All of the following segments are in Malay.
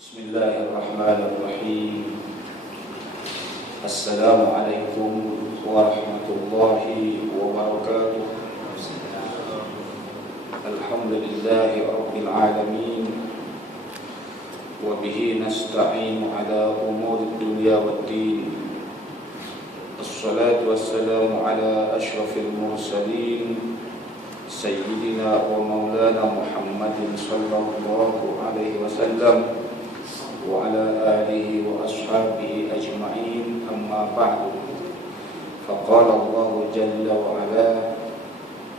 Bismillahirrahmanirrahim. Assalamualaikum warahmatullahi wabarakatuh. Alhamdulillahi rabbil alamin. Wa bihi nasta'inu ala umuri dunya waddin. Assalatu wassalamu ala ashrafil mursalin Sayyidina wa maulana Muhammadin sallallahu alaihi wasallam wa ala alihi wa ashabihi ajma'in, amma ba'du. Faqala Allah jalla wa ala,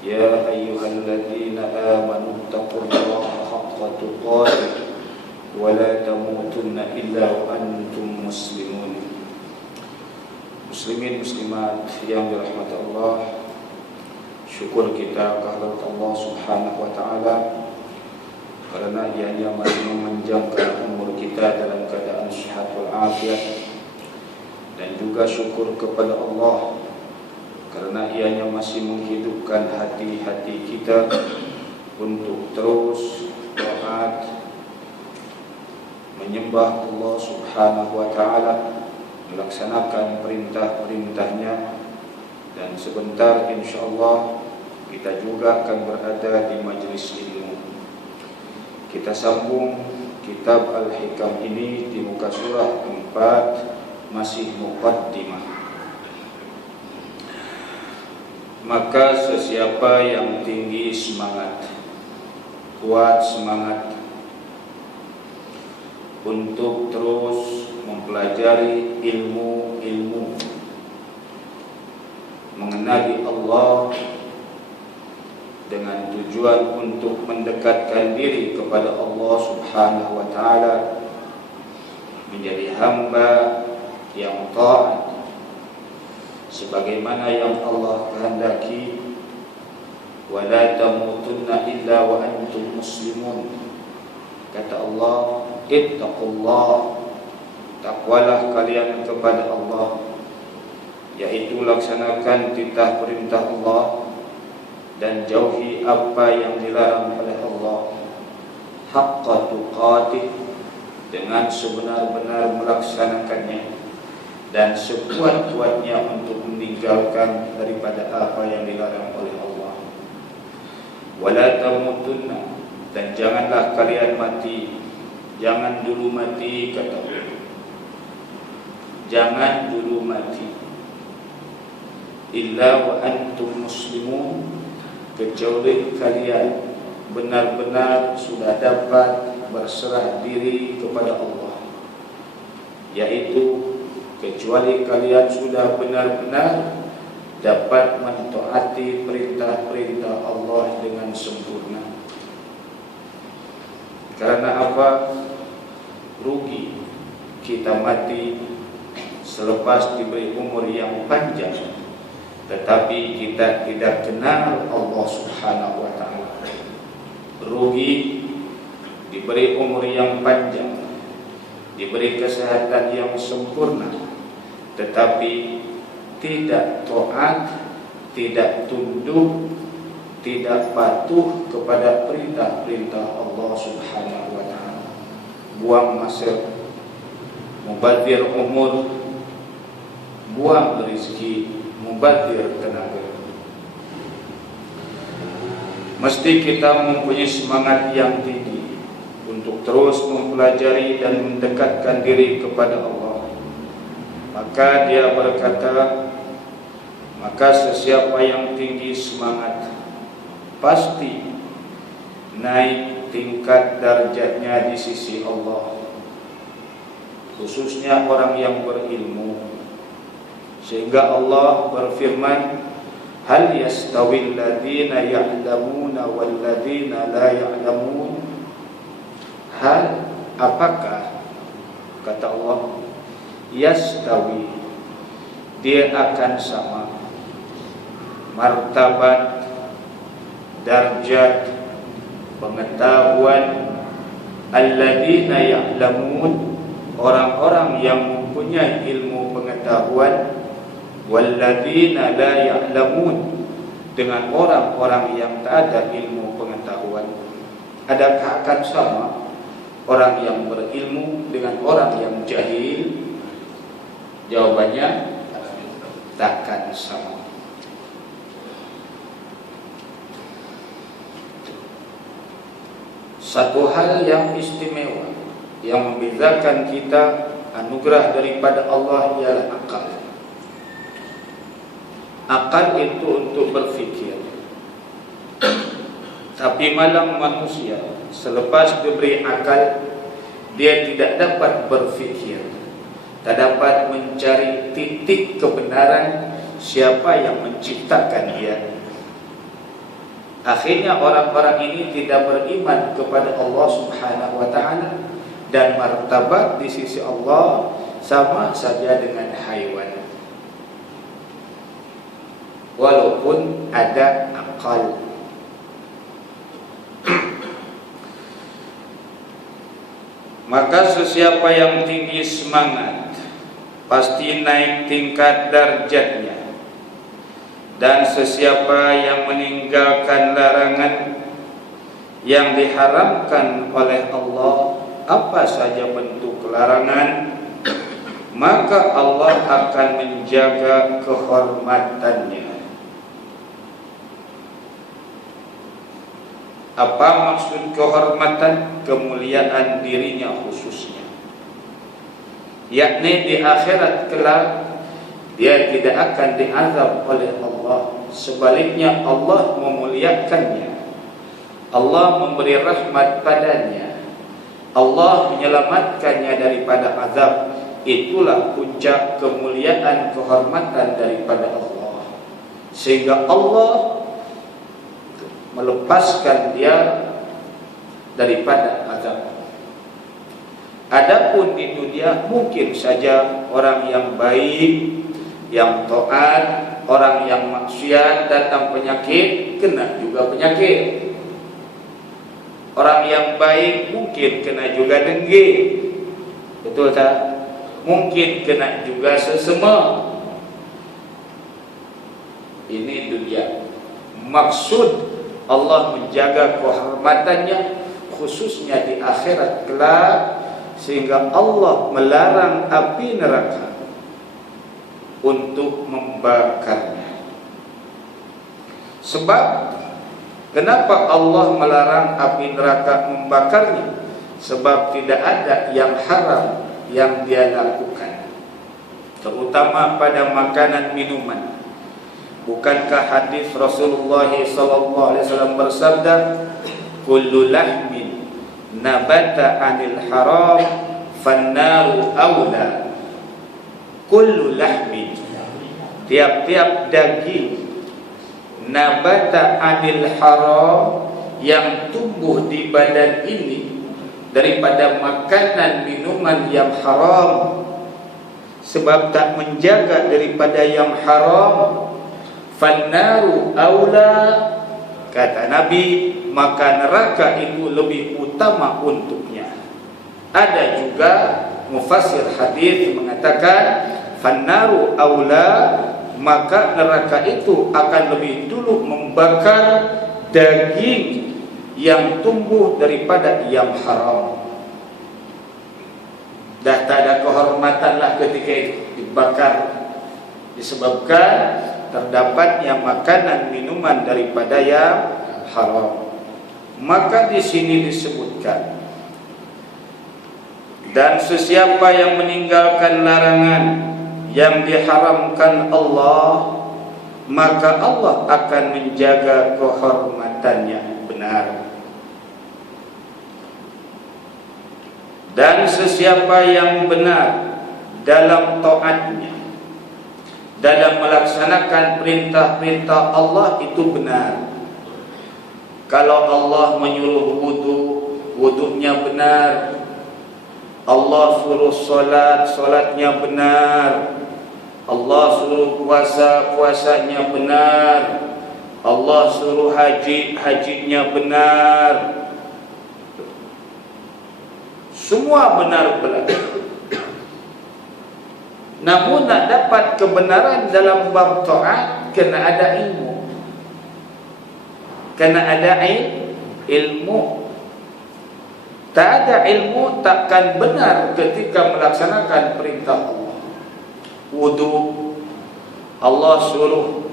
ya ayyuhalladzina amanu taqullaha haqqa tuqatih wa la tamutunna illa wa antum muslimun. Muslimin muslimat yang dirahmati Allah, syukur kita kehadirat Allah Subhanahu wa taala karena Ia masih memanjangkan umur kita dalam keadaan sehat walafiat, dan juga syukur kepada Allah karena Ia masih menghidupkan hati-hati kita untuk terus taat menyembah Allah Subhanahu wa taala, melaksanakan perintah-perintahnya. Dan sebentar insyaallah kita juga akan berada di majlis ilmu. Kita sambung kitab Al-Hikam ini di muka surah 4, masih muqaddimah. Maka sesiapa yang tinggi semangat, kuat semangat untuk terus mempelajari ilmu-ilmu, mengenali Allah dengan tujuan untuk mendekatkan diri kepada Allah Subhanahu wa taala, menjadi hamba yang taat sebagaimana yang Allah kehendaki. Wa la tamutunna illa wa antum muslimun. Kata Allah, ittaqullah, takwalah kalian kepada Allah, yaitu laksanakan titah perintah Allah dan jauhi apa yang dilarang oleh Allah. Haqqa tuqatih, dengan sebenar-benar melaksanakannya dan sekuat-kuatnya untuk meninggalkan daripada apa yang dilarang oleh Allah. Wala tamutunna, dan janganlah kalian mati, jangan dulu mati, kata Allah. Jangan dulu mati, illa wa antum muslimun, kecuali kalian benar-benar sudah dapat berserah diri kepada Allah, yaitu kecuali kalian sudah benar-benar dapat mentaati perintah-perintah Allah dengan sempurna. Karena apa? Rugi kita mati selepas diberi umur yang panjang, tetapi kita tidak kenal Allah Subhanahu wa ta'ala. Rugi diberi umur yang panjang, diberi kesehatan yang sempurna, tetapi tidak taat, tidak tunduk, tidak patuh kepada perintah-perintah Allah Subhanahu wa ta'ala. Buang masa, mubadzir umur, buang rezeki, mubadzir tenaga. Mesti kita mempunyai semangat yang tinggi untuk terus mempelajari dan mendekatkan diri kepada Allah. Maka dia berkata, maka sesiapa yang tinggi semangat pasti naik tingkat darjatnya di sisi Allah, khususnya orang yang berilmu. Sehingga Allah berfirman, hal yastawil ladzina ya'lamuna wal ladzina la ya'lamun. Hal, apakah, kata Allah, yastawi, dia akan sama martabat, darjat, pengetahuan alladzina ya'lamun, orang-orang yang mempunyai ilmu pengetahuan, walladzina la ya'lamun, dengan orang-orang yang tak ada ilmu pengetahuan. Adakah akan sama? orang yang berilmu dengan orang yang jahil? Jawabannya takkan sama. Satu hal yang istimewa yang membedakan kita anugerah daripada Allah ialah akal. Akal itu untuk berfikir. Tapi malam manusia selepas diberi akal, dia tidak dapat berfikir, tak dapat mencari titik kebenaran siapa yang menciptakan dia. Akhirnya orang-orang ini tidak beriman kepada Allah Subhanahu wa ta'ala, dan martabat di sisi Allah sama saja dengan haiwan, walaupun ada akal. Maka sesiapa yang tinggi semangat pasti naik tingkat darjatnya, dan sesiapa yang meninggalkan larangan yang diharamkan oleh Allah, apa saja bentuk larangan, maka Allah akan menjaga kehormatannya. Apa maksud kehormatan? Kemuliaan dirinya khususnya, yakni di akhirat kelak dia tidak akan diazab oleh Allah. Sebaliknya Allah memuliakannya, Allah memberi rahmat padanya, Allah menyelamatkannya daripada azab. Itulah puncak kemuliaan kehormatan daripada Allah, sehingga Allah melepaskan dia daripada azab. Adapun di dunia mungkin saja orang yang baik, yang taat, orang yang maksiat datang penyakit, kena juga penyakit. Orang yang baik mungkin kena juga denggi, betul tak? Mungkin kena juga sesama. Ini dunia. Maksud Allah menjaga kehormatannya khususnya di akhirat kelak, sehingga Allah melarang api neraka untuk membakarnya. Sebab kenapa Allah melarang api neraka membakarnya? Sebab tidak ada yang haram yang dia lakukan, terutama pada makanan minuman. Bukankah hadis Rasulullah SAW bersabda, kullu lahmin nabata anil haram fannaru awla. Kullu lahmin, tiap-tiap daging, nabata anil haram, yang tumbuh di badan ini daripada makanan minuman yang haram, sebab tak menjaga daripada yang haram, fannaru aula, kata Nabi, maka neraka itu lebih utama untuknya. Ada juga mufassir hadis mengatakan fannaru aula, maka neraka itu akan lebih dulu membakar daging yang tumbuh daripada yang haram. Dah tak ada kehormatanlah ketika itu dibakar, disebabkan terdapatnya makanan minuman daripada yang haram. Maka di sini disebutkan, dan sesiapa yang meninggalkan larangan yang diharamkan Allah, maka Allah akan menjaga kehormatannya. Benar. Dan sesiapa yang benar dalam taatnya, dalam melaksanakan perintah-perintah Allah, itu benar. Kalau Allah menyuruh wudu, wudunya benar. Allah suruh solat, solatnya benar. Allah suruh puasa, puasanya benar. Allah suruh haji, hajinya benar. Semua benar belaka. Namun nak dapat kebenaran dalam bab taat, kena ada ilmu. Kena ada ilmu. Tak ada ilmu takkan benar ketika melaksanakan perintah Allah. Wudu, Allah suruh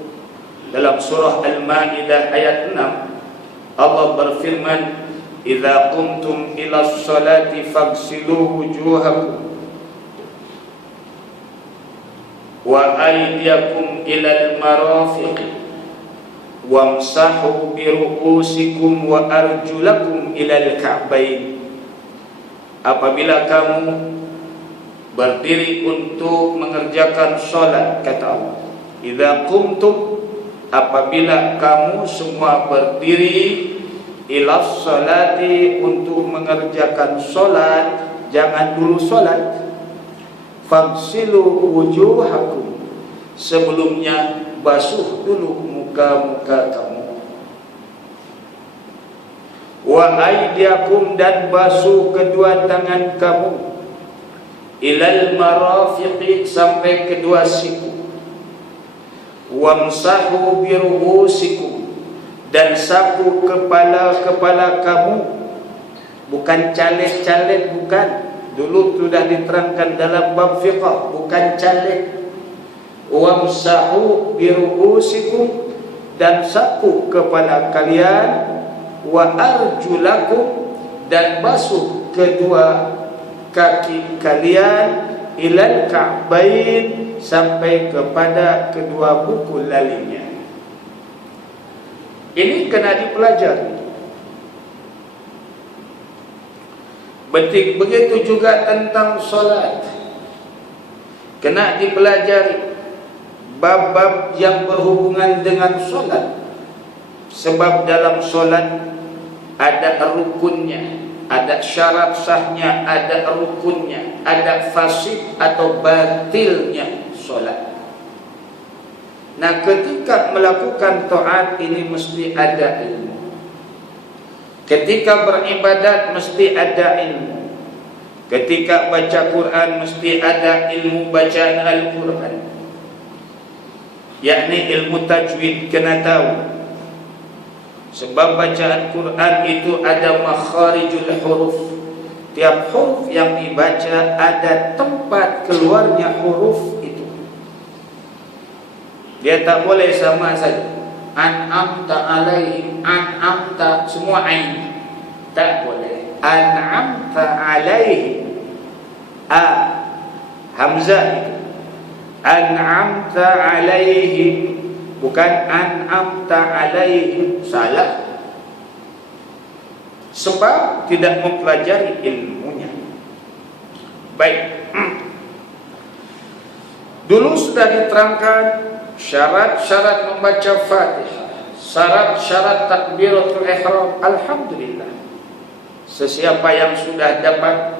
dalam surah Al-Ma'idah ayat 6, Allah berfirman, "Idza qumtum ila sholati faghsilu wujuhakum wa aydiyakum ilal marafiqi wamsahu bi ru'usikum wa arjulakum ilal ka'bain." Apabila kamu berdiri untuk mengerjakan solat, kata Allah, idza qumtum, apabila kamu semua berdiri, ila sholati, untuk mengerjakan solat, jangan dulu solat, faghsilu wujuhakum, sebelumnya basuh dulu muka-muka kamu, wa aydiyakum, dan basuh kedua tangan kamu, ilal marafiqi, sampai kedua siku, wamsahu bi ru'usikum, dan sapu kepala-kepala kamu, bukan caleg-caleg, bukan. Dulu sudah diterangkan dalam bab fiqh, bukan caleg. Wamsahu bi ru'usikum, dan sapu kepala kalian, wa arjulakum, dan basuh kedua kaki kalian, ilal ka'bain, sampai kepada kedua buku lalinya. Ini kena dipelajari. Begitu juga tentang solat, kena dipelajari bab-bab yang berhubungan dengan solat. Sebab dalam solat ada rukunnya, ada syarat sahnya, ada rukunnya, ada fasid atau batilnya solat. Nah, ketika melakukan taat ini mesti ada ilmu. Ketika beribadat mesti ada ilmu. Ketika baca Quran mesti ada ilmu bacaan Al-Quran, yakni ilmu tajwid kena tahu. Sebab bacaan Quran itu ada makharijul huruf. Tiap huruf yang dibaca ada tempat keluarnya huruf itu. Dia tak boleh sama saja. An'amta alaihim, an'amta, semua ain. Tak boleh. An'amta alaihim, a, hamzah itu. An'amta alaihim, bukan an'amta alaihim, salah. Sebab tidak mempelajari ilmunya. Baik. Dulu sudah diterangkan syarat-syarat membaca Fatihah, syarat-syarat takbiratul ihram. Alhamdulillah, sesiapa yang sudah dapat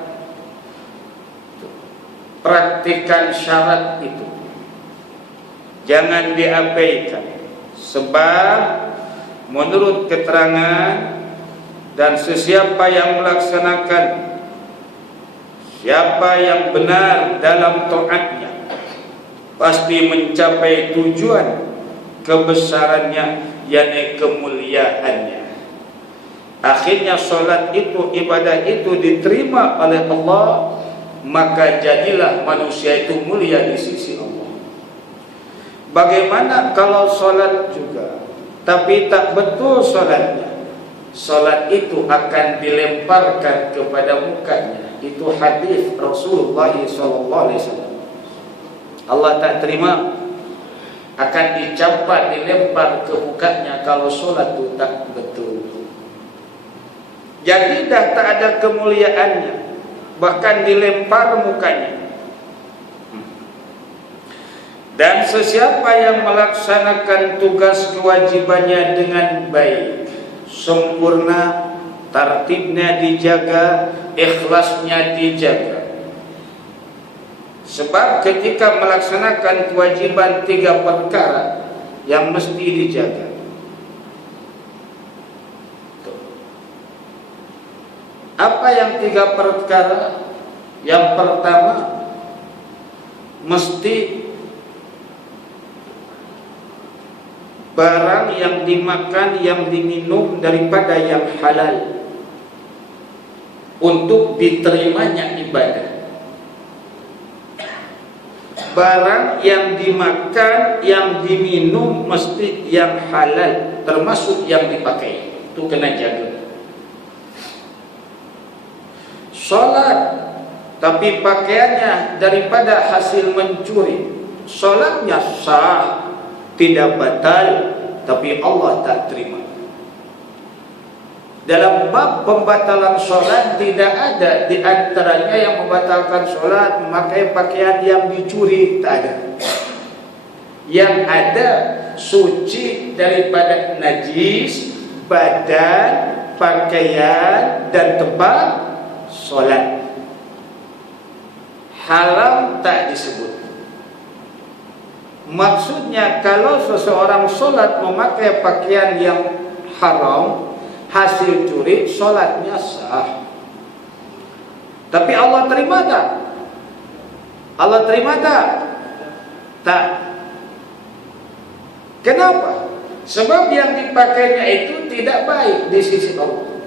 praktikan syarat itu, jangan diabaikan. Sebab menurut keterangan, dan sesiapa yang melaksanakan, siapa yang benar dalam taatnya, pasti mencapai tujuan kebesarannya, yakni kemuliaannya. Akhirnya solat itu, ibadah itu diterima oleh Allah, maka jadilah manusia itu mulia di sisi Allah. Bagaimana kalau solat juga tapi tak betul solatnya? Solat itu akan dilemparkan kepada mukanya. Itu hadis Rasulullah SAW. Allah tak terima, akan dicampak, dilempar ke mukanya kalau solat itu tak betul. Jadi dah tak ada kemuliaannya, bahkan dilempar mukanya. Dan sesiapa yang melaksanakan tugas kewajibannya dengan baik, sempurna, tertibnya dijaga, ikhlasnya dijaga. Sebab ketika melaksanakan kewajiban 3 perkara yang mesti dijaga. Apa yang 3 perkara? Yang pertama, mesti barang yang dimakan, yang diminum daripada yang halal. untuk diterimanya ibadah. Barang yang dimakan, yang diminum mesti yang halal, termasuk yang dipakai. Itu kena jaga. Solat, tapi pakaiannya daripada hasil mencuri, solatnya sah, tidak batal, tapi Allah tak terima. Dalam bab pembatalan solat tidak ada di antaranya yang membatalkan solat memakai pakaian yang dicuri, tak ada. Yang ada suci daripada najis badan, pakaian dan tempat solat. Haram tak disebut. Maksudnya kalau seseorang solat memakai pakaian yang haram, hasil curi, solatnya sah. Tapi Allah terima tak? Allah terima tak? Tak. Kenapa? Sebab yang dipakainya itu tidak baik di sisi Allah.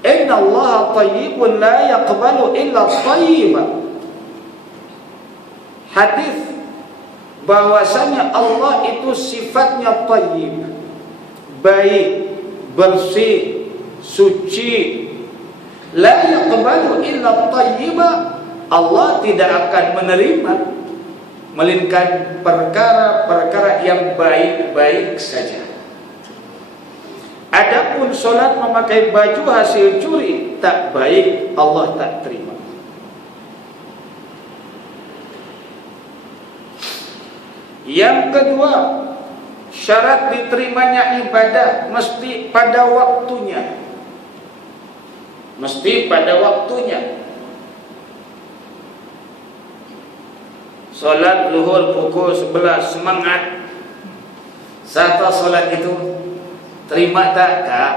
Inna Allah tayyibun la yaqbalu illa tayyiban. Hadis bahwasanya Allah itu sifatnya tayyib, baik, bersih, suci. La yaqbalu illa tayyiba. Allah tidak akan menerima melainkan perkara-perkara yang baik-baik saja. Adapun solat memakai baju hasil curi tak baik, Allah tak terima. Yang kedua, syarat diterimanya ibadah mesti pada waktunya. Mesti pada waktunya. Solat zuhur pukul 11, semangat. Satu solat itu terima tak? Tak.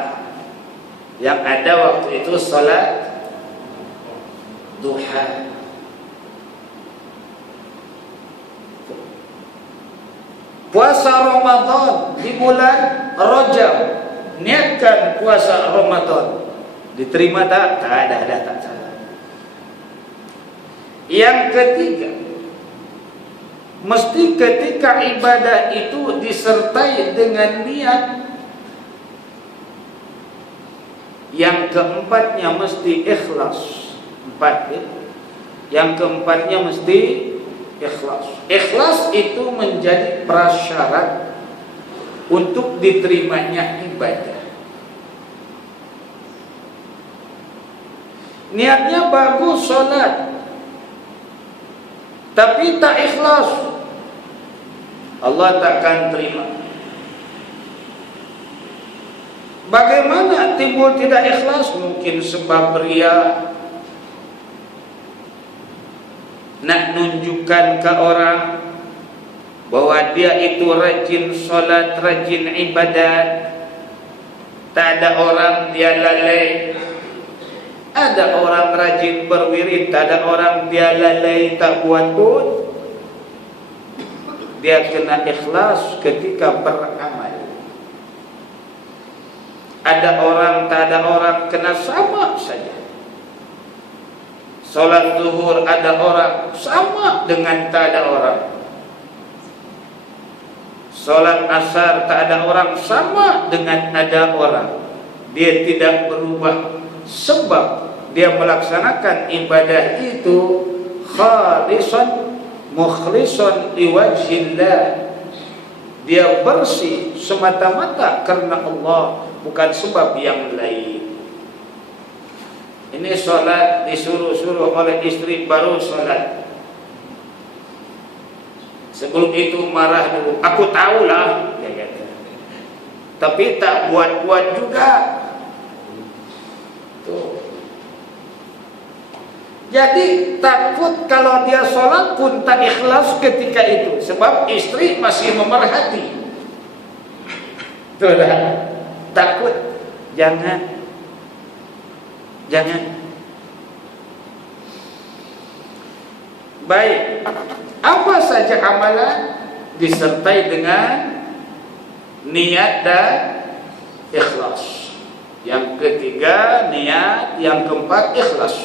Yang ada waktu itu solat duha. Puasa Ramadan di bulan Rajab, niatkan puasa Ramadan, diterima tak? Tak ada, tak salah. Yang ketiga, mesti ketika ibadah itu disertai dengan niat. Yang keempatnya mesti ikhlas. Empat ya. Yang keempatnya mesti ikhlas. Ikhlas itu menjadi prasyarat untuk diterimanya ibadah. Niatnya bagus solat, tapi tak ikhlas, Allah takkan terima. Bagaimana timbul tidak ikhlas? Mungkin sebab riya, nak nunjukkan ke orang bahwa dia itu rajin solat, rajin ibadat. Tak ada orang dia lalai. Ada orang rajin berwirid, tak ada orang dia lalai tak buat pun. Dia kena ikhlas ketika beramal. Ada orang, tak ada orang, kena sama saja. Solat zuhur ada orang, sama dengan tak ada orang. Solat asar tak ada orang, sama dengan ada orang. Dia tidak berubah, sebab dia melaksanakan ibadah itu khalisan mukhlisan liwajhillah. Dia bersih semata-mata karena Allah, bukan sebab yang lain. Ini solat disuruh-suruh oleh istri, baru solat. Sebelum itu marah dulu. Aku tahulah, dia kata. Tapi tak buat-buat juga. Tuh. Jadi takut kalau dia solat pun tak ikhlas ketika itu, sebab istri masih memerhati. Tuh dah. Takut. Jangan. Baik. Apa saja amalan disertai dengan niat dan ikhlas. Yang ketiga, niat niat. Yang keempat, ikhlas.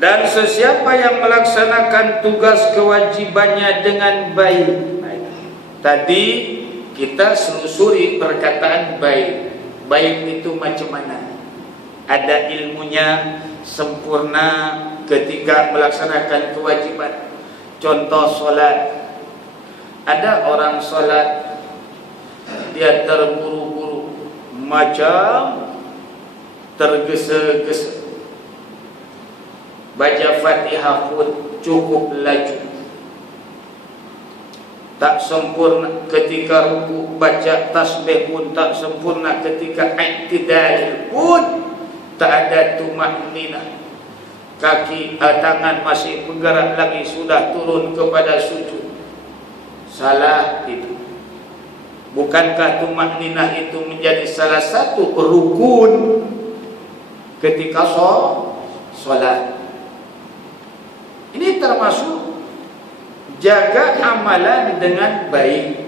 Dan sesiapa yang melaksanakan tugas kewajibannya dengan baik. Tadi kita selusuri perkataan baik. Baik itu macam mana? Ada ilmunya, sempurna ketika melaksanakan kewajiban. Contoh solat. Ada orang solat, dia terburu-buru, macam tergesa-gesa. Baca Fatihah pun cukup laju, tak sempurna ketika ruku. Baca tasbih pun tak sempurna ketika i'tidal pun tak ada tumakninah. Kaki tangan masih bergerak lagi, sudah turun kepada sujud. Salah itu. Bukankah tumakninah itu menjadi salah satu rukun ketika solat? Ini termasuk jaga amalan dengan baik.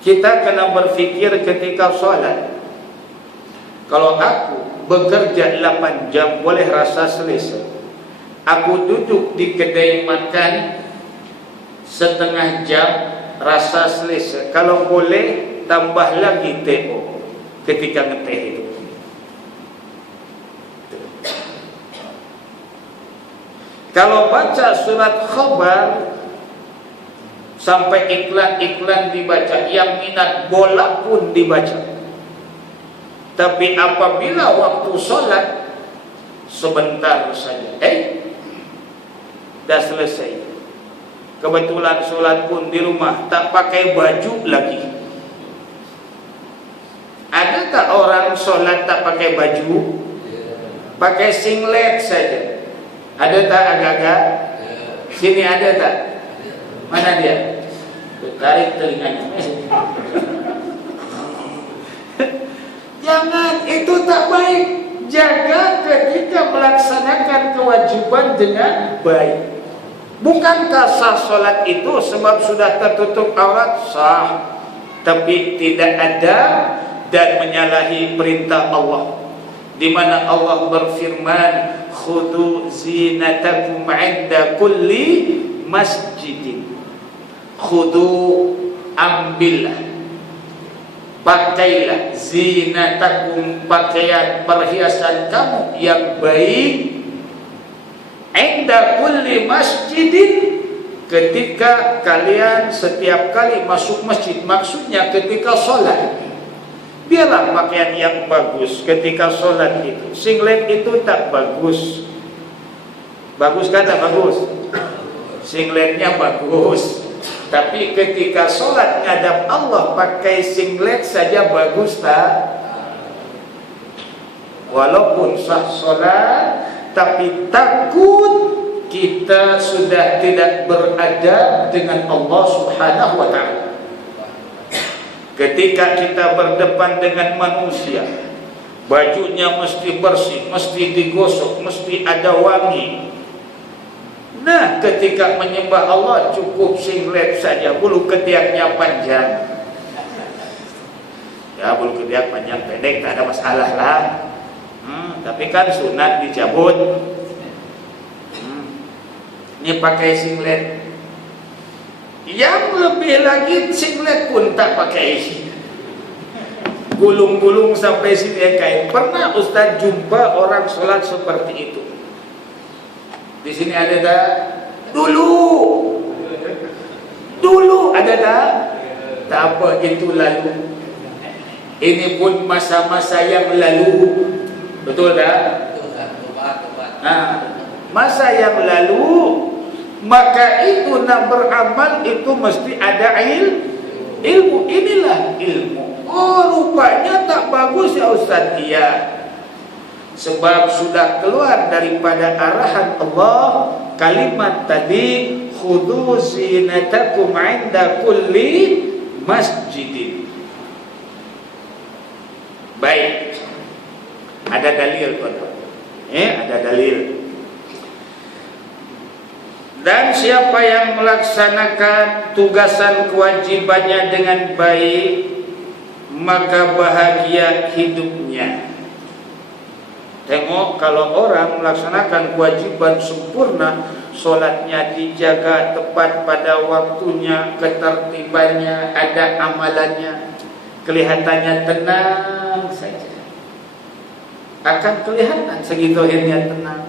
Kita kena berfikir ketika solat. Kalau aku bekerja 8 jam boleh rasa selesa. Aku duduk di kedai makan setengah jam rasa selesa. Kalau boleh tambah lagi TO ketika ngeteh itu. Kalau baca surat khabar sampai iklan-iklan dibaca, yang minat bola pun dibaca. Tapi apabila waktu solat sebentar saja, dah selesai. Kebetulan solat pun di rumah, tak pakai baju lagi. Ada tak orang solat tak pakai baju? Pakai singlet saja. Ada tak agak-agak? Sini ada tak? Mana dia? Tarik telinganya. Jangan, itu tak baik. Jaga ketika melaksanakan kewajiban dengan baik. Bukankah sah solat itu sebab sudah tertutup aurat? Sah, tapi tidak ada dan menyalahi perintah Allah, di mana Allah berfirman, khudu zinatakum 'inda kulli masjidin. Khudu, ambillah, pakailah, zinatakum, pakaian perhiasan kamu yang baik, 'inda kulli masjidin, ketika kalian setiap kali masuk masjid. Maksudnya ketika solat, biarlah pakaian yang bagus ketika solat itu. Singlet itu tak bagus. Bagus kan tak bagus? Singletnya bagus. Tapi ketika solat ngadap Allah pakai singlet saja bagus tak? Walaupun sah solat, tapi takut kita sudah tidak beradab dengan Allah Subhanahu wa ta'ala. Ketika kita berdepan dengan manusia, bajunya mesti bersih, mesti digosok, mesti ada wangi. Nah, ketika menyembah Allah cukup singlet saja, bulu ketiaknya panjang. Ya, bulu ketiak panjang pendek tak ada masalah lah. Tapi kan sunat dicabut. Ini pakai singlet. Yang lebih lagi singlet pun tak pakai. Gulung-gulung sampai sini kain. Pernah Ustaz jumpa orang sholat seperti itu? Di sini ada tak? Dulu ada tak? Tak apa, itu lalu. Ini pun masa-masa yang lalu. Betul tak? Masa yang lalu. Maka itu nak beramal itu mesti ada ilmu. Inilah ilmu. Oh, rupanya tak bagus ya Ustaz. Iya, sebab sudah keluar daripada arahan Allah kalimat tadi, khudu zinatakum 'inda kulli masjidin. Baik, ada dalil tuan-tuan. Ada dalil. Dan siapa yang melaksanakan tugasan kewajibannya dengan baik, maka bahagia hidupnya. Tengok, kalau orang melaksanakan kewajiban sempurna, solatnya dijaga tepat pada waktunya, ketertibannya, ada amalannya, kelihatannya tenang saja. Akan kelihatan segi zahirnya tenang,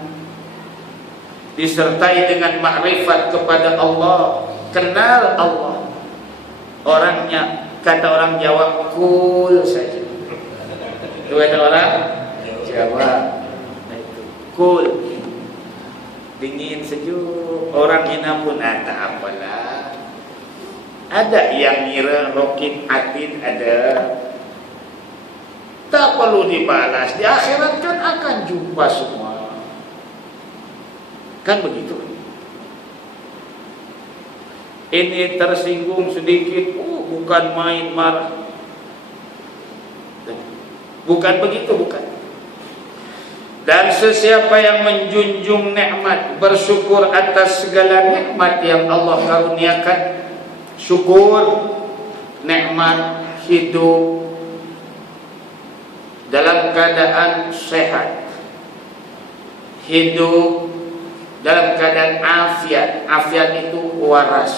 disertai dengan makrifat kepada Allah, kenal Allah. Orangnya, kata orang Jawa, cool saja. Itu kata orang Jawa, itu cool, dingin sejuk. Orang hina pun tak apalah. Ada yang ngira rokin atin, ada. Tak perlu dibalas. Di akhirat kan akan jumpa semua. Kan begitu. Ini tersinggung sedikit, bukan main marah. Bukan begitu, bukan. Dan sesiapa yang menjunjung nikmat, bersyukur atas segala nikmat yang Allah karuniakan, syukur nikmat hidup dalam keadaan sehat, hidup dalam keadaan afiat. Afiat itu waras.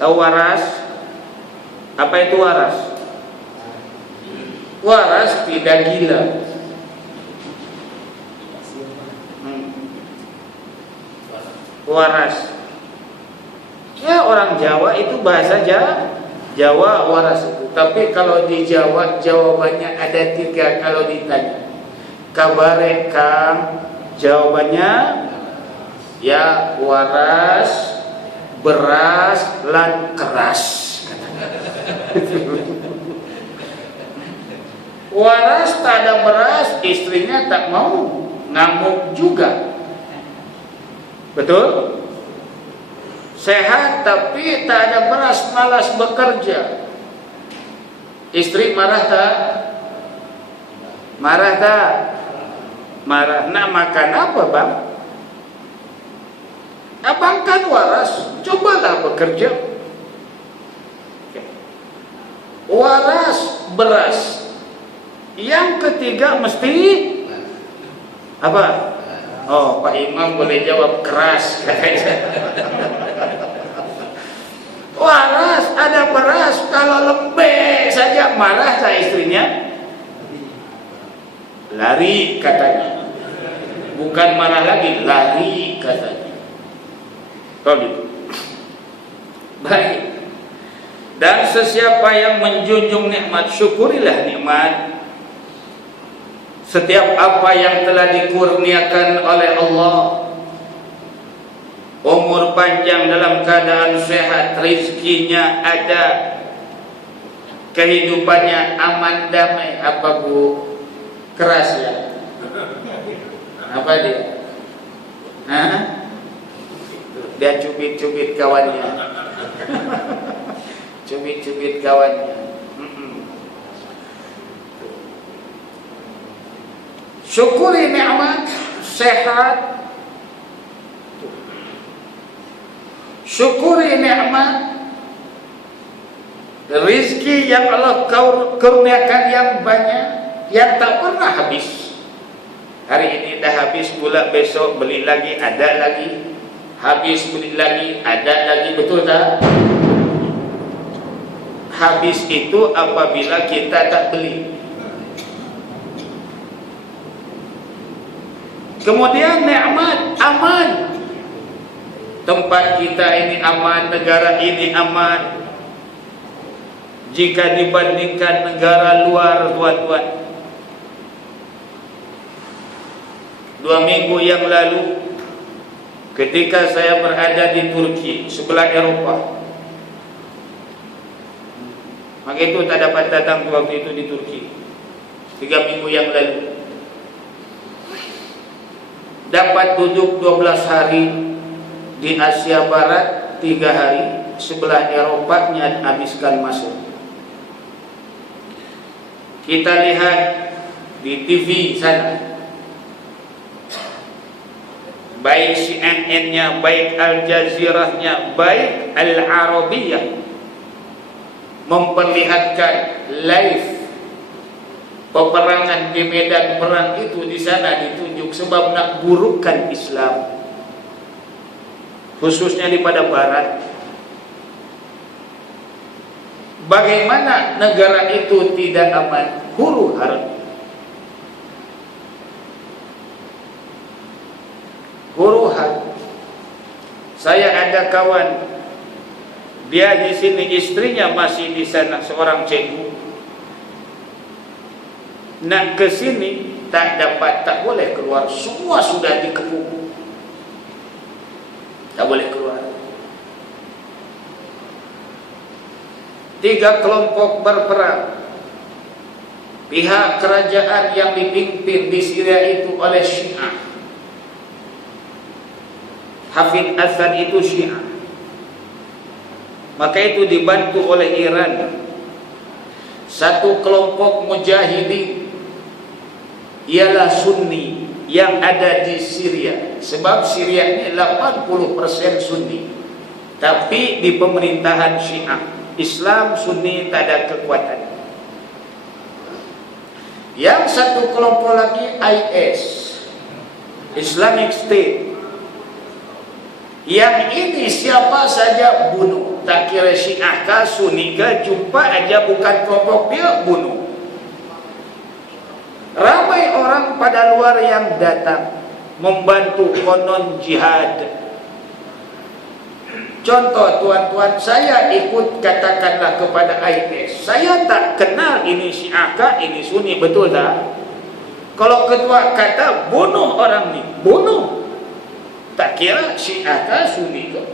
Tahu waras? Apa itu waras? Waras tidak gila. Waras. Ya, orang Jawa itu bahasa Jawa waras itu. Tapi kalau di Jawa, jawabannya ada 3 kalau ditanya. Kabare Kang, jawabannya ya waras, beras, lan keras. Waras tak ada beras, istrinya tak mau, ngamuk juga. Betul? Sehat tapi tak ada beras, malas bekerja. Istri marah tak? Marah tak? Marah. Nak makan apa, bang? Abang kan waras, cobalah bekerja. Waras, beras. Yang ketiga mesti apa? Oh, Pak Imam boleh jawab keras, katanya. Waras, ada beras. Kalau lembek saja marah saya istrinya, lari katanya. Bukan marah lagi, lari katanya. Kalau gitu. Baik. Dan sesiapa yang menjunjung nikmat, syukurilah nikmat. Setiap apa yang telah dikurniakan oleh Allah, umur panjang dalam keadaan sehat, rezekinya ada, kehidupannya aman damai. Apa bu? Keras ya? Apa dia? Hah? Dia cubit-cubit kawannya. Cubit-cubit kawannya. Syukuri nikmat sehat. Syukuri nikmat rezeki yang Allah kurniakan yang banyak, yang tak pernah habis. Hari ini dah habis pula, besok beli lagi, ada lagi. Habis beli lagi, ada lagi. Betul tak? Habis itu apabila kita tak beli. Kemudian nikmat aman. Tempat kita ini aman, negara ini aman. Jika dibandingkan negara luar, tuan-tuan. 2 minggu yang lalu, ketika saya berada di Turki, sebelah Eropah, maka itu tak dapat datang waktu itu di Turki. 3 minggu yang lalu. Dapat duduk 12 hari di Asia Barat, 3 hari sebelah Eropahnya habiskan masa. Kita lihat di TV sana, baik CNN-nya, baik Al Jazeera-nya, baik Al Arabiyah, memperlihatkan live peperangan di medan perang itu. Di sana ditunjuk sebab nak burukkan Islam, khususnya di pada barat. Bagaimana negara itu tidak aman? Huru hara. Huru hara. Saya ada kawan, dia di sini, istrinya masih di sana, seorang cikgu. Nak ke sini tak dapat, tak boleh keluar. Semua sudah dikepung, tak boleh keluar. 3 kelompok berperang. Pihak kerajaan yang dipimpin di Syria itu oleh Syiah. Hafidh Assad itu Syiah. Maka itu dibantu oleh Iran. Satu kelompok mujahidin ialah Sunni yang ada di Syria. Sebab Syria ini 80% Sunni, tapi di pemerintahan Syiah. Islam Sunni tak ada kekuatan. Yang satu kelompok lagi IS, Islamic State. Yang ini siapa saja bunuh, tak kira Syiah kah, Sunni kah, jumpa aja bukan kelompok dia, bunuh. Ramai orang pada luar yang datang membantu konon jihad. Contoh tuan-tuan, saya ikut katakanlah kepada IS. Saya tak kenal ini Syiah kah, ini Sunni, betul tak? Kalau ketua kata bunuh orang ni, bunuh. Tak kira Syiah kah, Sunni kah.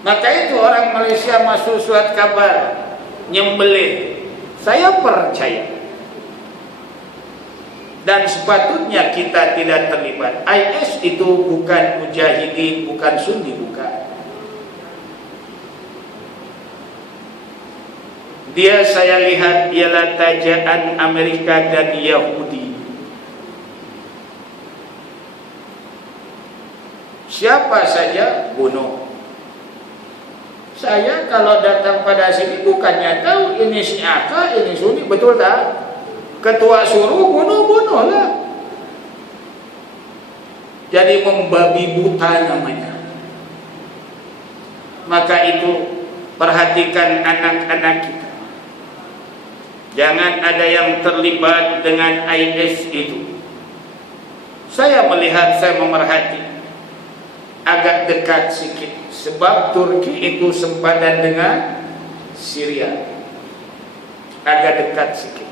Maka itu orang Malaysia masuk surat khabar nyembelih. Saya percaya. Dan sepatutnya kita tidak terlibat. IS itu bukan mujahidin, bukan Sunni, bukan. Dia saya lihat ialah tajaan Amerika dan Yahudi. Siapa saja bunuh. Saya kalau datang pada sini bukannya tahu ini Syiah kah, ini Sunni, betul tak? Ketua suruh bunuh-bunuhlah. Jadi membabi buta namanya. Maka itu perhatikan anak-anak kita. Jangan ada yang terlibat dengan IS itu. Saya melihat, saya memerhati agak dekat sikit. Sebab Turki itu sempadan dengan Syria. Agak dekat sikit.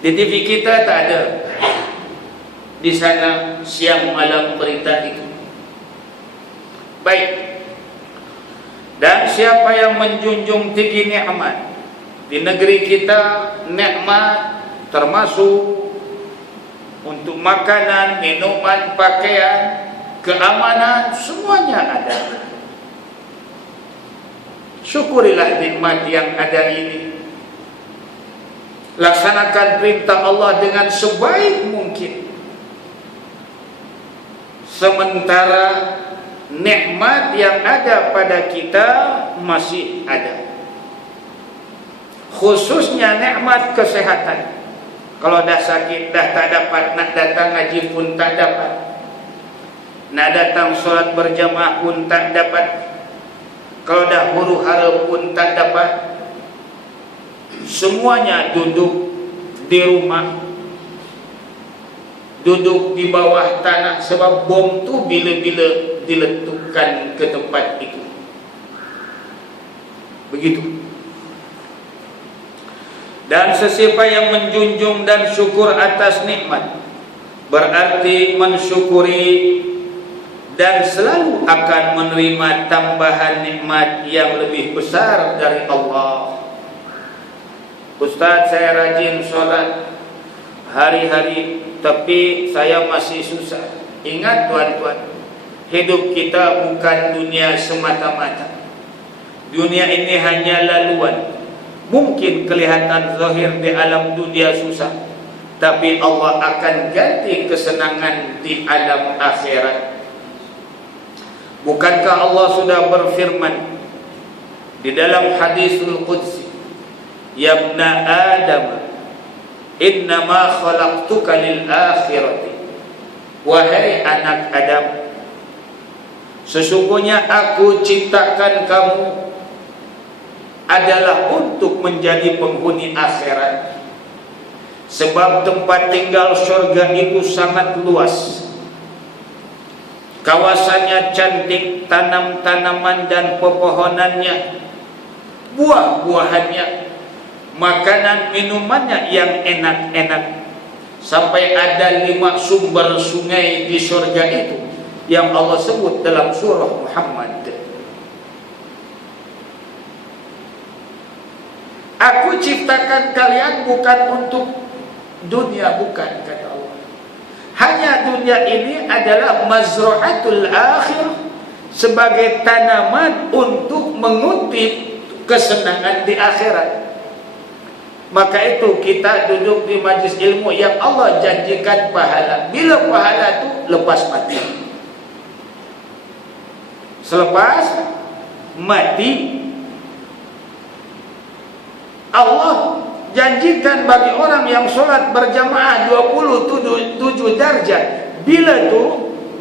Di TV kita tak ada. Di sana siang malam berita itu. Baik. Dan siapa yang menjunjung tinggi nikmat di negeri kita, nikmat termasuk untuk makanan, minuman, pakaian, keamanan, semuanya ada. Syukurilah nikmat yang ada ini. Laksanakan perintah Allah dengan sebaik mungkin. Sementara nikmat yang ada pada kita masih ada. Khususnya nikmat kesehatan. Kalau dah sakit, dah tak dapat, nak datang ngaji pun tak dapat, nak datang solat berjamaah pun tak dapat. Kalau dah huru hara pun tak dapat. Semuanya duduk di rumah, duduk di bawah tanah. Sebab bom tu bila-bila diletupkan ke tempat itu. Begitu. Dan sesiapa yang menjunjung dan syukur atas nikmat, berarti mensyukuri dan selalu akan menerima tambahan nikmat yang lebih besar dari Allah. Ustaz, saya rajin sholat hari-hari, tapi saya masih susah. Ingat tuan-tuan, hidup kita bukan dunia semata-mata. Dunia ini hanya laluan. Mungkin kelihatan zahir di alam dunia susah, tapi Allah akan ganti kesenangan di alam akhirat. Bukankah Allah sudah berfirman di dalam hadisul qudsi, ya ibna Adam, innama khalaqtuka lil akhirati, wahai anak Adam, sesungguhnya aku ciptakan kamu adalah untuk menjadi penghuni akhirat. Sebab tempat tinggal surga itu sangat luas, kawasannya cantik, tanam-tanaman dan pepohonannya, buah-buahannya, makanan minumannya yang enak-enak. Sampai ada 5 sumber sungai di surga itu yang Allah sebut dalam surah Muhammad. Aku ciptakan kalian bukan untuk dunia, bukan, kata Allah. Hanya dunia ini adalah mazra'atul akhir, sebagai tanaman untuk mengutip kesenangan di akhirat. Maka itu kita duduk di majlis ilmu yang Allah janjikan pahala. Bila pahala itu lepas mati. Selepas mati, Allah janjikan bagi orang yang sholat berjamaah 27 darjat. Bila itu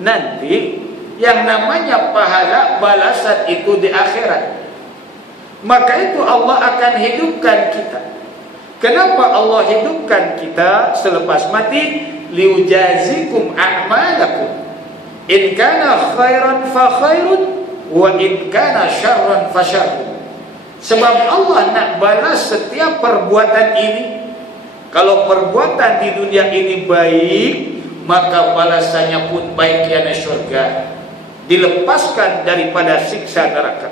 nanti yang namanya pahala balasan itu di akhirat. Maka itu Allah akan hidupkan kita. Kenapa Allah hidupkan kita selepas mati? Liujazikum a'malakum, in kana khairan fa khairun, wa in kana syarran fa syarrun. Sebab Allah nak balas setiap perbuatan ini. Kalau perbuatan di dunia ini baik, maka balasannya pun baik, yana syurga, dilepaskan daripada siksa neraka.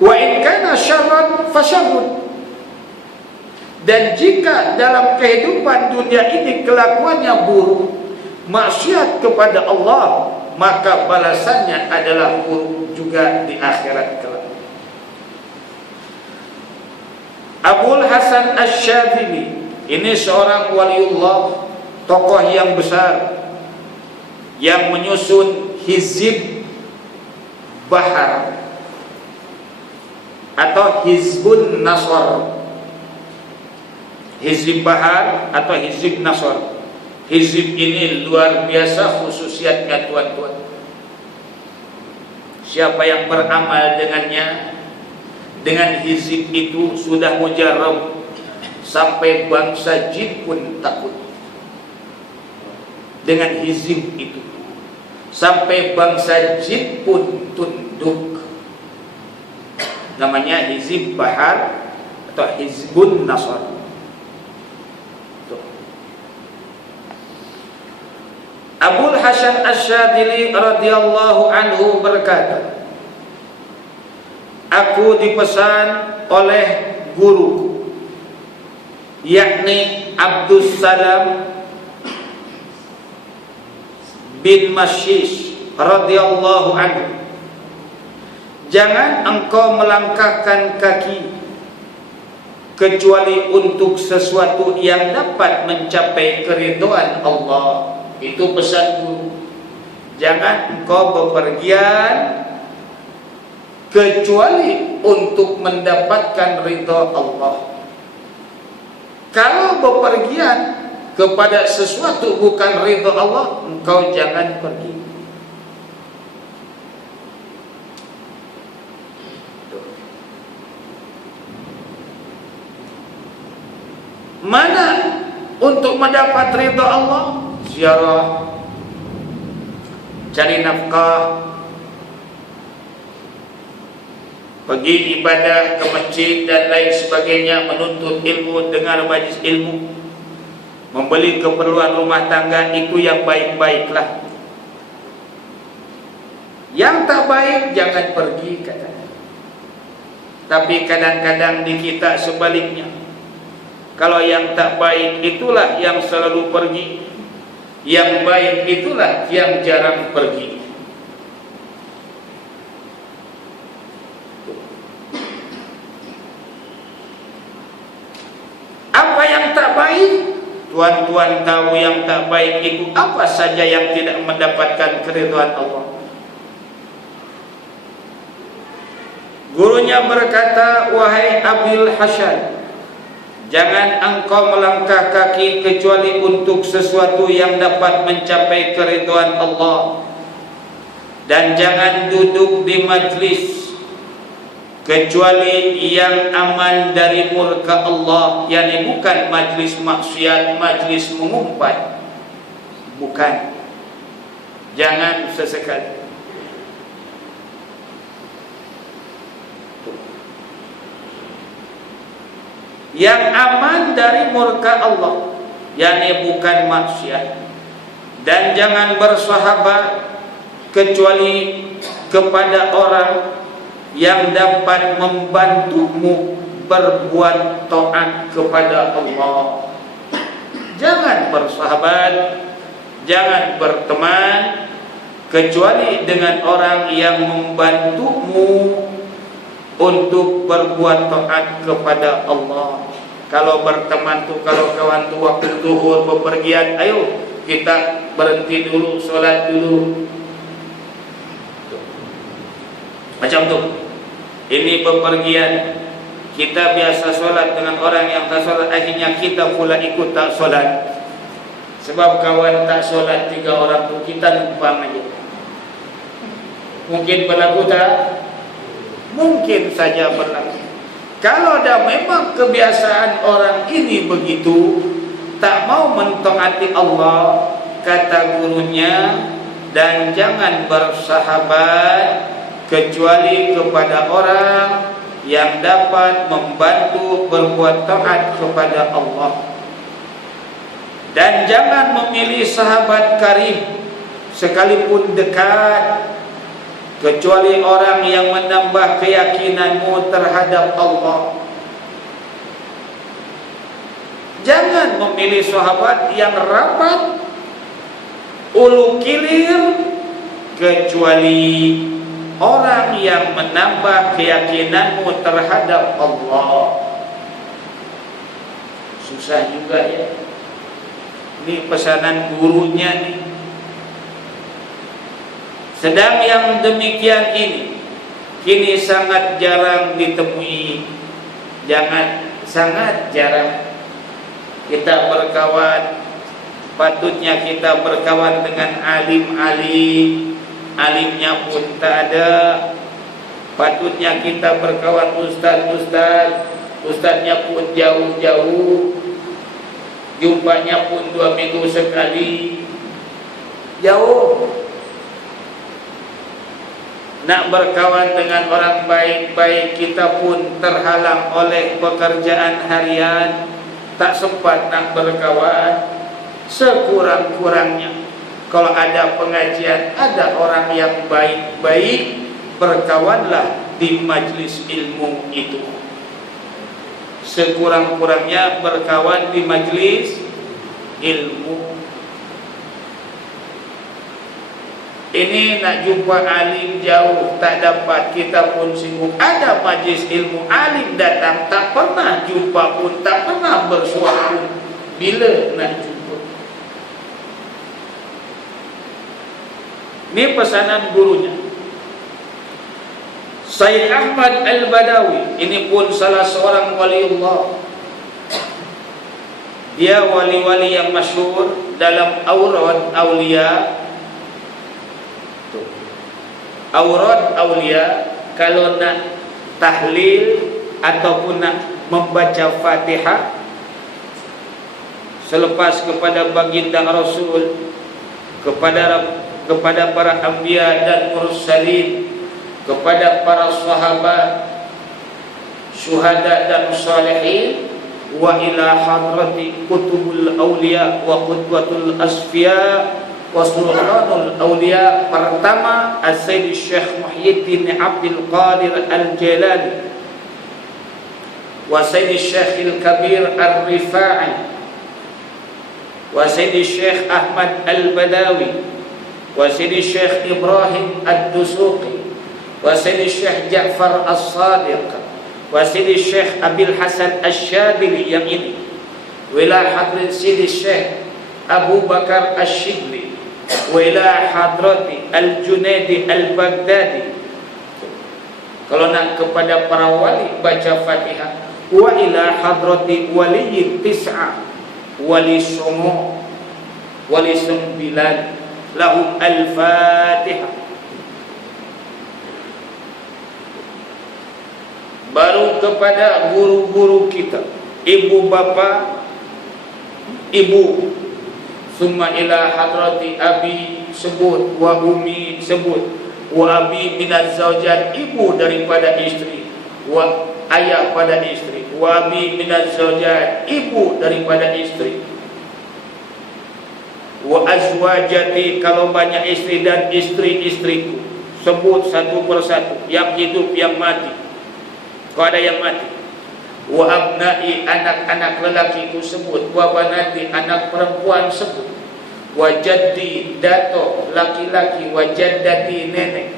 Wa in kana syarran fa syarrun. Dan jika dalam kehidupan dunia ini kelakuannya buruk, maksiat kepada Allah, maka balasannya adalah buruk juga di akhirat kelak. Abul Hasan Asy-Syadzili ini seorang waliullah, tokoh yang besar yang menyusun Hizib Bahar atau Hizbun Nasr. Hizib Bahar atau Hizib Nasr. Hizib ini luar biasa khususiatnya, tuan-tuan. Siapa yang beramal dengannya, dengan hizib itu sudah mujarab, sampai bangsa jin pun takut. Dengan hizib itu sampai bangsa jin pun tunduk. Namanya Hizib Bahar atau Hizbun Nasr. Abul Hasan Asy-Syadzili radhiyallahu anhu berkata, aku dipesan oleh guruku, yakni Abdus Salam bin Masyish radhiyallahu anhu, jangan engkau melangkahkan kaki kecuali untuk sesuatu yang dapat mencapai keridhaan Allah. Itu pesan guru. Jangan engkau bepergian kecuali untuk mendapatkan ridha Allah. Kalau bepergian kepada sesuatu bukan ridha Allah, engkau jangan pergi. Mana untuk mendapat ridha Allah? Ziarah, cari nafkah, pergi ibadah ke masjid dan lain sebagainya, menuntut ilmu, dengar majlis ilmu, membeli keperluan rumah tangga, itu yang baik-baiklah. Yang tak baik jangan pergi, katanya. Tapi kadang-kadang di kita sebaliknya. Kalau yang tak baik itulah yang selalu pergi, yang baik itulah yang jarang pergi. Apa yang tuan-tuan tahu yang tak baik itu apa saja yang tidak mendapatkan keridhaan Allah. Gurunya berkata, wahai Abil Hasan, jangan engkau melangkah kaki kecuali untuk sesuatu yang dapat mencapai keridhaan Allah, dan jangan duduk di majlis kecuali yang aman dari murka Allah, yakni bukan majlis maksiat, majlis mengumpat, bukan. Jangan sesekali. Yang aman dari murka Allah, yakni bukan maksiat. Dan jangan bersahabat kecuali kepada orang yang dapat membantumu berbuat taat kepada Allah. Jangan bersahabat, jangan berteman kecuali dengan orang yang membantumu untuk berbuat taat kepada Allah. Kalau berteman tu, kalau kawan tu waktu zuhur bepergian, ayo kita berhenti dulu, solat dulu. Macam tu. Ini bepergian, kita biasa solat dengan orang yang tak solat, akhirnya kita pula ikut tak solat. Sebab kawan tak solat 3 orang tu, kita numpang aja. Mungkin berlaku tak? Mungkin saja berlaku. Kalau dah memang kebiasaan orang ini begitu, tak mau mentaati Allah, kata gurunya, dan jangan bersahabat kecuali kepada orang yang dapat membantu berbuat taat kepada Allah. Dan jangan memilih sahabat karib sekalipun dekat, kecuali orang yang menambah keyakinanmu terhadap Allah. Jangan memilih sahabat yang rapat, ulu kilir, kecuali orang yang menambah keyakinanmu terhadap Allah. Susah juga ya. Ini pesanan gurunya nih. Sedang yang demikian ini kini sangat jarang ditemui. Sangat jarang kita berkawan. Patutnya kita berkawan dengan alim-alim, alimnya pun tak ada. Patutnya kita berkawan ustaz-ustaz, ustaznya pun jauh-jauh, jumpanya pun 2 minggu sekali, jauh. Nak berkawan dengan orang baik-baik, kita pun terhalang oleh pekerjaan harian, tak sempat nak berkawan. Sekurang-kurangnya kalau ada pengajian, ada orang yang baik-baik, berkawanlah di majlis ilmu itu. Sekurang-kurangnya berkawan di majlis ilmu. Ini nak jumpa alim jauh, tak dapat, kita pun sibuk. Ada majlis ilmu, alim datang, tak pernah jumpa pun, tak pernah bersuara pun. Bila nak jumpa? Ini pesanan gurunya. Sayyid Ahmad Al-Badawi, ini pun salah seorang waliullah. Dia wali-wali yang masyhur dalam Awrad Aulia. Awrad Aulia, kalau nak tahlil ataupun nak membaca Fatihah selepas kepada baginda Rasul, kepada para anbiya dan mursalin, kepada para sahabat, syuhada dan salihin, wa ila hadrati kutubul awliya wa qudwatul asfiya wa sultanul awliya. Pertama, As-Sayyid Syekh Muhyiddin Abdul Qadir Al-Jailani, wa Sayyid Syekh Al-Kabir Al-Rifa'i, wa Sayyid Syekh Ahmad Al-Badawi, wa Sayyid Syekh Ibrahim Ad-Dusuqi, wa Sayyid Syekh Ja'far As-Sadiq, wa Sayyid Syekh Abil Hasan Asy-Syadili yang ini, ila hadrat Sidi Syekh Abu Bakar Ash-Shibli, wa ila hadrati Al-Junaidi Al-Baghdadi. Kalau nak kepada para wali baca Fatihah. Wa ila hadrati waliyin tis'a, wali songo, wali sembilan, lahum Al-Fatihah. Baru kepada guru-guru kita, ibu bapa, ibu. Summa ila hadrati abi sebut, wa umi sebut, wa abi minaz zaujat, ibu daripada istri, wa ayah pada istri, wa abi minaz zaujat, ibu daripada istri, wa azwajati, kalau banyak istri, dan istri-istriku. Sebut satu persatu, yang hidup, yang mati. Kalau ada yang mati. Wa abnai, anak-anak lelakiku sebut, wa banati, anak perempuan sebut, wa jaddi, dato laki-laki, wa jaddati, nenek,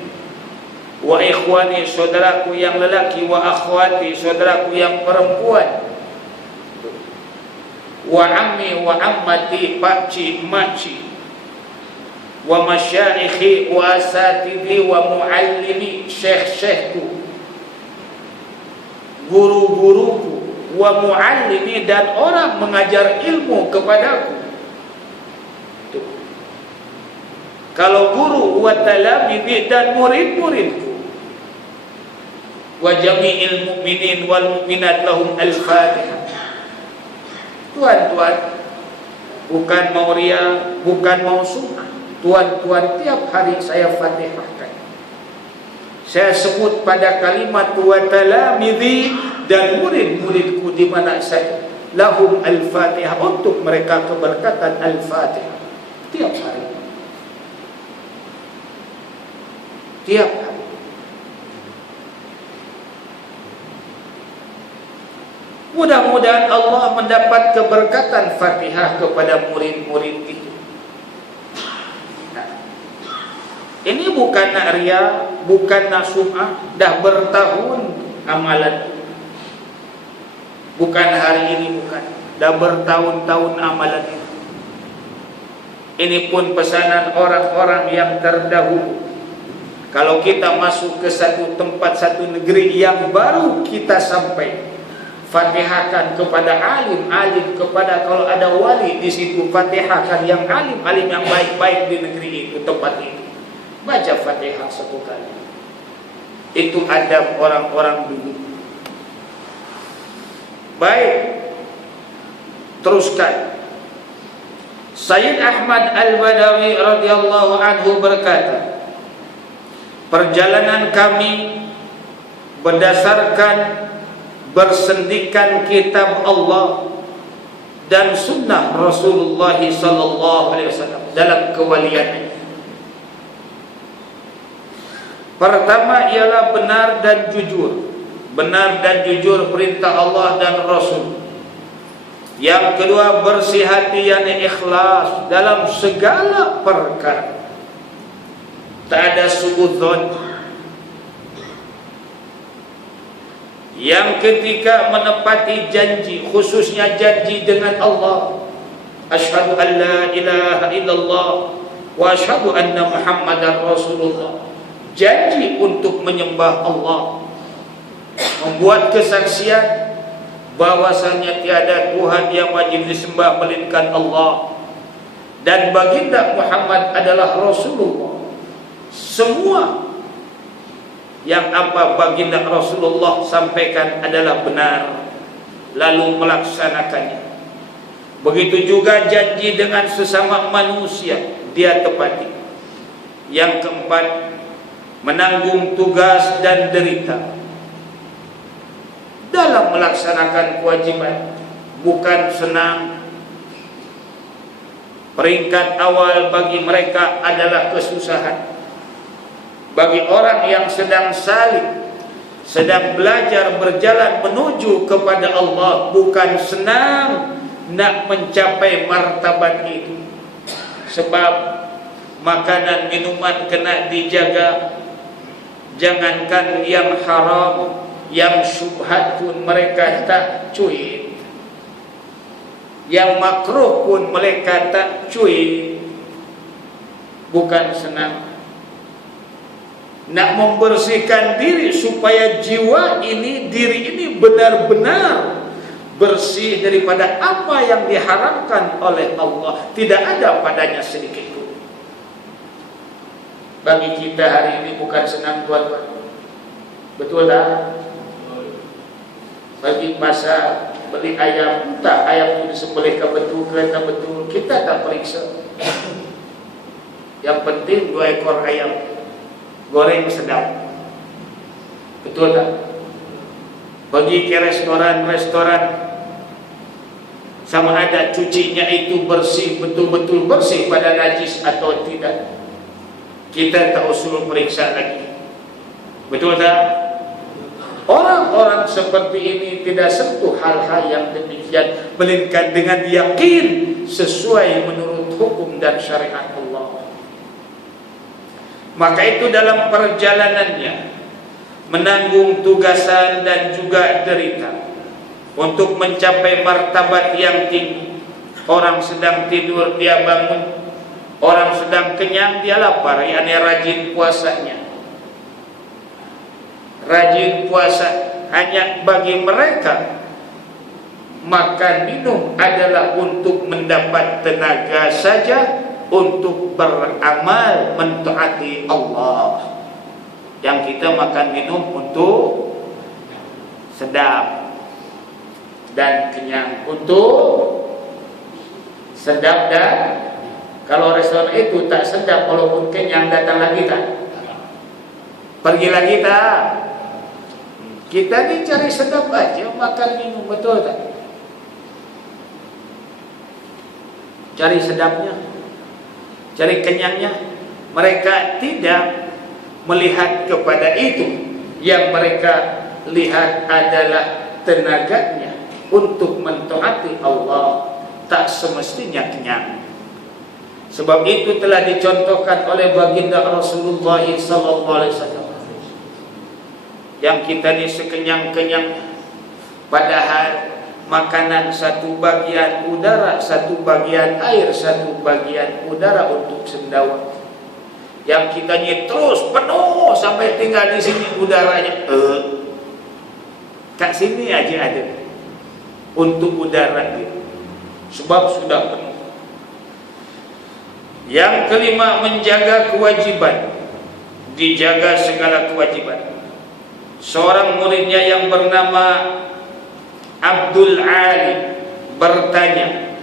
wa ikhwani, saudaraku yang lelaki, wa akhwati, saudaraku yang perempuan, wa ammi, wa ammati, pakcik, makcik, wa masyaikhi, wa asatidhi, wa muallimi, syekh-syekhku, guru-guruku, wa muallimi, dan orang mengajar ilmu kepadaku. Tuh. Kalau guru, wa talamidi, dan murid-muridku, wa jami'il mu'minin wal mu'minat lahum al-Fatihah. Tuan-tuan, bukan mau ria, bukan mau sum'ah. Tuan-tuan, tiap hari saya Fatihahkan. Saya sebut pada kalimat wa talamidi, dan murid-muridku di mana saja, lahum al-Fatihah, untuk mereka keberkatan al-Fatihah. Tiap hari. Tiap hari. Mudah-mudahan Allah mendapat keberkatan Fatihah kepada murid-murid itu. Ini bukan nak ria, bukan nak sum'ah, dah bertahun amalan. Bukan hari ini, bukan. Dah bertahun-tahun amalan ini. Ini pun pesanan orang-orang yang terdahulu. Kalau kita masuk ke satu tempat, satu negeri yang baru kita sampai, Fatihahkan kepada alim-alim, kepada kalau ada wali di situ, Fatihahkan yang alim-alim yang baik-baik di negeri itu, tempat itu. Baca Fatihah satu kali. Itu adab orang-orang dulu. Baik, teruskan. Sayyid Ahmad Al-Badawi radhiyallahu anhu berkata, perjalanan kami berdasarkan bersendikan kitab Allah dan sunnah Rasulullah sallallahu alaihi wasallam dalam kewaliannya. Pertama ialah benar dan jujur. Benar dan jujur perintah Allah dan Rasul. Yang kedua, bersih hati, yakni ikhlas dalam segala perkara. Tak ada suudzon. Yang ketiga, menepati janji, khususnya janji dengan Allah. Asyhadu an la ilaha illallah wa asyhadu anna Muhammadar Rasulullah. Janji untuk menyembah Allah, membuat kesaksian bahwasanya tiada Tuhan yang wajib disembah melainkan Allah, dan baginda Muhammad adalah Rasulullah. Semua yang apa baginda Rasulullah sampaikan adalah benar, lalu melaksanakannya. Begitu juga janji dengan sesama manusia, dia tepati. Yang keempat, menanggung tugas dan derita dalam melaksanakan kewajiban. Bukan senang. Peringkat awal bagi mereka adalah kesusahan. Bagi orang yang sedang salih, sedang belajar berjalan menuju kepada Allah, bukan senang nak mencapai martabat itu. Sebab makanan minuman kena dijaga. Jangankan yang haram, yang syubhat pun mereka tak cuit. Yang makruh pun mereka tak cuy. Bukan senang. Nak membersihkan diri supaya jiwa ini, diri ini benar-benar bersih daripada apa yang diharamkan oleh Allah. Tidak ada padanya sedikit pun. Bagi kita hari ini bukan senang, tuan-tuan. Betul tak? Bagi masa beli ayam, entah ayam itu disembelih ke betul ke tak betul, kita tak periksa. Yang penting 2 ekor ayam goreng sedap. Betul tak? Pergi ke restoran, sama ada cucinya itu bersih, betul-betul bersih pada najis atau tidak, kita tak usul periksa lagi. Betul tak? Orang-orang seperti ini tidak sentuh hal-hal yang demikian, melainkan dengan yakin sesuai menurut hukum dan syariat Allah. Maka itu dalam perjalanannya menanggung tugasan dan juga derita untuk mencapai martabat yang tinggi. Orang sedang tidur dia bangun, orang sedang kenyang dia lapar, yakni rajin puasanya. Rajin puasa hanya bagi mereka makan minum adalah untuk mendapat tenaga saja, untuk beramal mentaati Allah. Yang kita makan minum untuk sedap dan kenyang, untuk sedap dan kalau restoran itu tak sedap walaupun kenyang, datang lagi tak? Pergi lagi tak? Kita ni cari sedap aja makan minum, betul tak? Cari sedapnya, cari kenyangnya. Mereka tidak melihat kepada itu. Yang mereka lihat adalah tenaganya untuk mentaati Allah. Tak semestinya kenyang. Sebab itu telah dicontohkan oleh baginda Rasulullah SAW. Yang kita ni sekenyang-kenyangnya, padahal makanan satu bagian udara, satu bagian air, satu bagian udara untuk sendawa. Yang kita ni terus penuh sampai tinggal di sini udaranya. Kat sini aja ada untuk udara dia, sebab sudah penuh. Yang kelima, menjaga kewajiban, dijaga segala kewajiban. Seorang muridnya yang bernama Abdul Ali bertanya,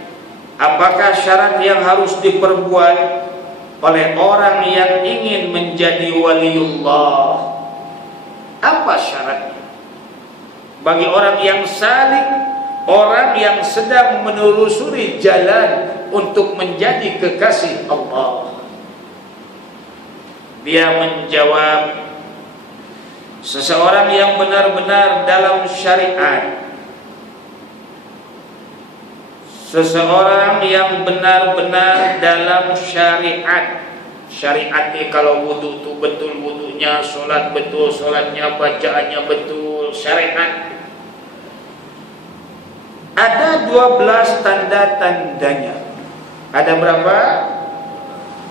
apakah syarat yang harus diperbuat oleh orang yang ingin menjadi waliullah? Apa syaratnya? Bagi orang yang salih, orang yang sedang menelusuri jalan untuk menjadi kekasih Allah. Dia menjawab, seseorang yang benar-benar dalam syariat, seseorang yang benar-benar dalam syariat. Syariat ni kalau wudu tu betul wudunya, solat betul solatnya, bacaannya betul, syariat. Ada 12 tanda-tandanya. Ada berapa?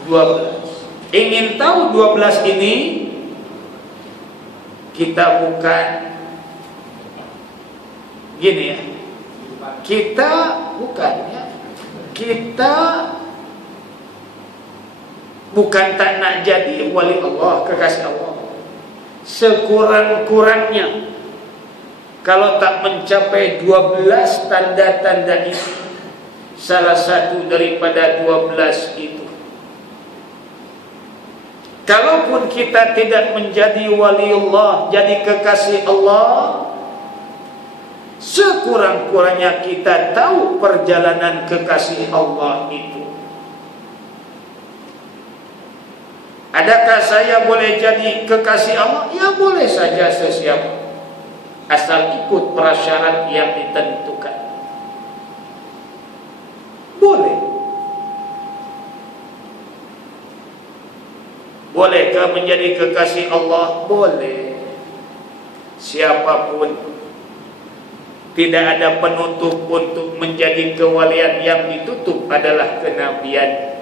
12. Ingin tahu 12 ini? Kita bukan gini ya. Kita bukan ya. Kita bukan tak nak jadi wali Allah, kekasih Allah. Sekurang-kurangnya kalau tak mencapai 12 tanda-tanda itu, salah satu daripada 12 itu, kalaupun kita tidak menjadi waliullah, jadi kekasih Allah, sekurang-kurangnya kita tahu perjalanan kekasih Allah itu. Adakah saya boleh jadi kekasih Allah? Ya boleh saja sesiapa, asal ikut prasyarat yang ditentukan. Boleh. Bolehkah menjadi kekasih Allah? Boleh. Siapapun. Tidak ada penutup untuk menjadi kewalian. Yang ditutup adalah kenabian.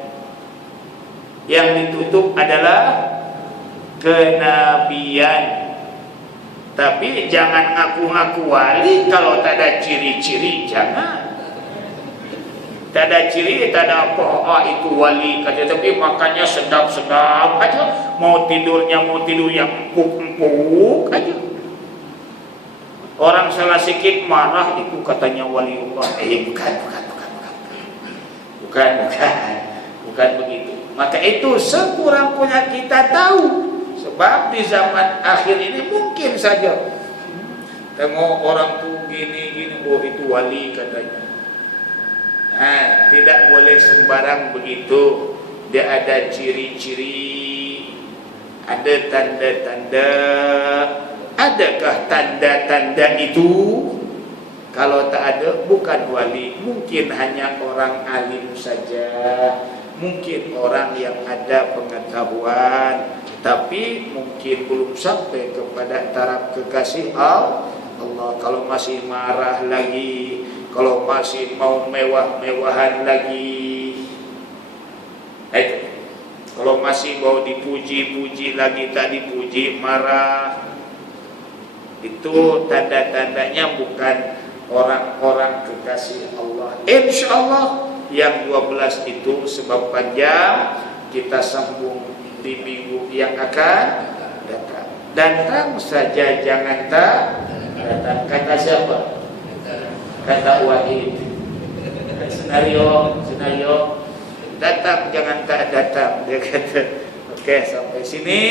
Yang ditutup adalah kenabian. Tapi jangan ngaku-ngaku wali kalau tak ada ciri-ciri. Jangan. Tak ada ciri, tak ada apa, itu wali aja. Tapi makannya sedap-sedap aja. Mau tidur yang empuk-empuk aja. Orang salah sikit marah, itu katanya waliullah. Bukan begitu. Maka itu sekurang-kurangnya kita tahu. Sebab di zaman akhir ini mungkin saja tengok orang tuh gini, oh itu wali katanya. Nah, tidak boleh sembarang begitu. Dia ada ciri-ciri, ada tanda-tanda. Adakah tanda-tanda itu? Kalau tak ada, bukan wali. Mungkin hanya orang alim saja, mungkin orang yang ada pengetahuan, tapi mungkin belum sampai kepada taraf kekasih Allah. Kalau masih marah lagi, kalau masih mau mewah-mewahan lagi, itu. Kalau masih mau dipuji-puji lagi, tak dipuji, marah. Itu tanda-tandanya bukan orang-orang kekasih Allah. Insya Allah yang 12 itu sebab panjang, kita sambung di minggu yang akan datang. Datang saja, jangan tak datang. Kata siapa? Kata Wahid. Senario datang, jangan tak datang, dia kata. Oke, sampai sini.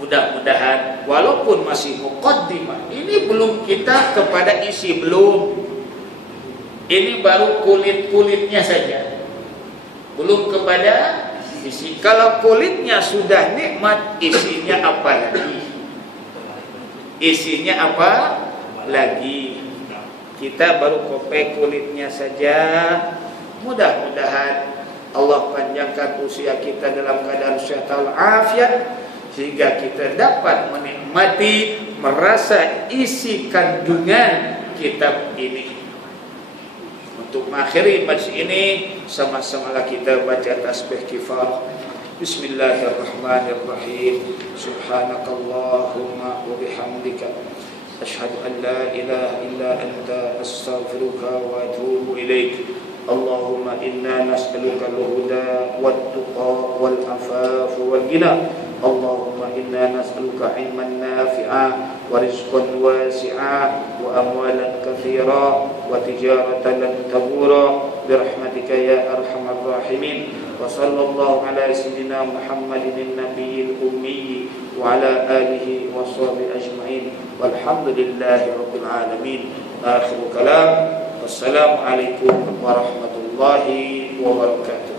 Mudah-mudahan walaupun masih muqaddimah, ini belum kita kepada isi, belum. Ini baru kulit-kulitnya saja, belum kepada isi. Kalau kulitnya sudah nikmat, isinya apa lagi? Isinya apa lagi? Kita baru kope kulitnya saja. Mudah-mudahan Allah panjangkan usia kita dalam keadaan sehat walafiat, sehingga kita dapat menikmati, merasa isi kandungan kitab ini. Untuk mengakhiri majlis ini, sama-samalah kita baca tasbih kifah. Bismillahirrahmanirrahim. Subhanakallahumma wa bihamdika, asyhadu an la ilaha illa anta, astaghfiruka wa atubu ilaik. Allahumma inna nas'aluka al-huda wat-tuqa wal-afaf wal-ghina. Allahumma inna nas'aluka ilman nafi'a wa rizqan wasi'a wa amwalan katsira wa tijaratan lan tabura birahmatika ya arhamar rahimin. Wa sallallahu ala sayyidina Muhammadin nabiyil ummi wa ala alihi wa sahbihi ajma'in. Walhamdulillahi rabbil alamin. Akhirul kalam. Wassalamualaikum warahmatullahi wabarakatuh.